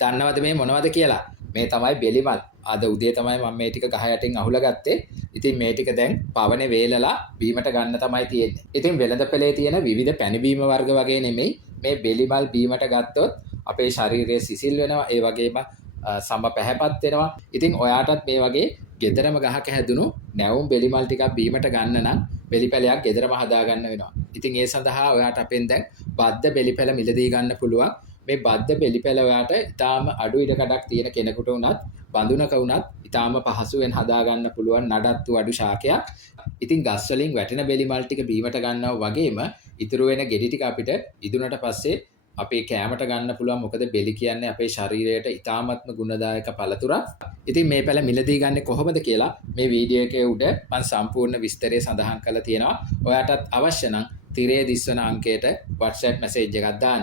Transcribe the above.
දන්නවද මේ මොනවද කියලා? මේ තමයි බෙලිමල්. අද උදේ තමයි මම මේ ටික ගහ යටින් අහුලා ගත්තේ. ඉතින් මේ ටික දැන් පවනේ වේලලා බීමට ගන්න තමයි තියෙන්නේ. ඉතින් වෙළඳපොලේ තියෙන විවිධ පැණි බීම වර්ග වගේ නෙමෙයි මේ බෙලිමල් බීමට ගත්තොත් අපේ ශරීරය සිසිල් වෙනවා. ඒ වගේම සම පැහැපත් වෙනවා. ඉතින් ඔයාටත් මේ වගේ ගෙදරම ගහක හැදුණු නැවුම් බෙලිමල් ටිකක් බීමට ගන්න නම් බෙලිපැලයක් ගෙදරම හදා ගන්න වෙනවා. ඉතින් ඒ සඳහා ඔයාට අපෙන් දැන් බද්ද බෙලිපැල මිලදී ගන්න පුළුවන්. මේ බද්ද බෙලිපැල ඔයාට ඊටාම අඩු ඉඩකඩක් තියෙන කෙනෙකුට උනත් බඳුනක උනත් ඊටාම පහසුවෙන් හදා ගන්න පුළුවන් නඩත්තු අඩු ශාකයක්. ඉතින් ගස් වලින් වැටෙන බෙලිමල් ටික බීමට ගන්නවා වගේම ඉතුරු වෙන ගෙඩි ටික අපිට ඉදුණට පස්සේ අපේ කෑමට ගන්න පුළුවන්. මොකද බෙලි කියන්නේ අපේ ශරීරයට ඉතාමත්ම ගුණදායක පළතුරක්. ඉතින් මේ පැල මිලදී ගන්නේ කොහොමද කියලා මේ වීඩියෝ එකේ උඩ මම සම්පූර්ණ විස්තරය සඳහන් කරලා තියෙනවා. ඔයාටත් අවශ්‍ය නම් තිරේ දිස්වන අංකයට WhatsApp මැසේජ් එකක් දාන්න.